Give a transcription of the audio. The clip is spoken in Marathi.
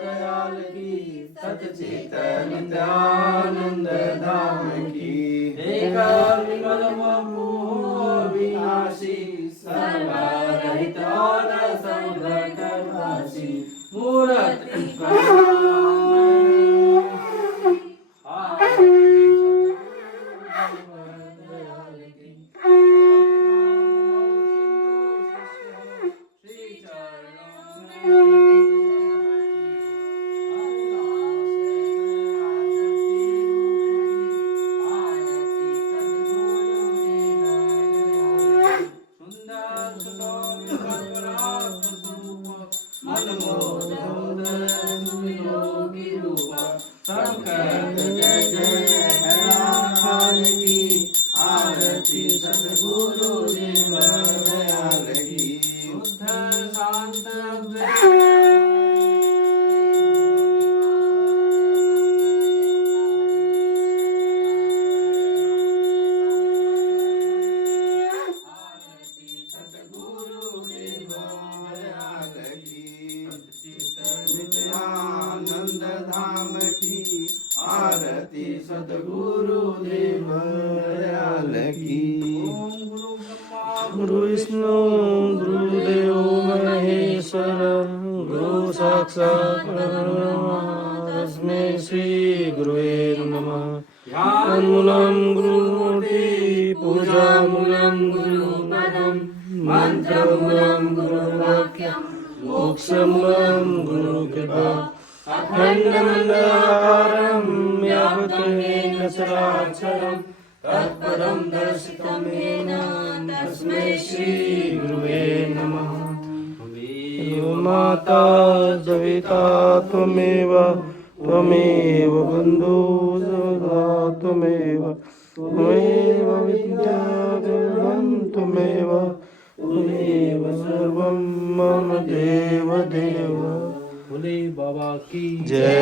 दयाल की सतचेतन नित्यानंद धाम की एक विमल विनाशी सर्वरहित और सर्वगतवासी मूर्ति आरती सद्गुरु देव दयाल की शुद्ध शांत नित्यानंद धाम की आरती सद्गुरु देव दयाल की ओम गुरु ब्रह्मा गुरु विष्णु गुरुदेव महेश्वर गुरु साक्षात् परब्रह्म तस्मै श्री गुरुवे नमः ध्यानमूलं गुरुमूर्ति पूजामूलं गुरुपदं मंत्रमूलं गुरुवाक्यं मोक्षमूलं गुरुकृपा अखण्डमण्डलाकारं व्याप्तं येन चराचरं तत्पदं दर्शितं येन तस्मै श्री गुरुवे नमः माता जविता त्वमेव त्वमेव बन्धुर्सुहृदा त्वमेव त्वमेव विद्या देवं त्वमेव त्वमेव सर्वं मम देव देव। भोले बाबा की जय।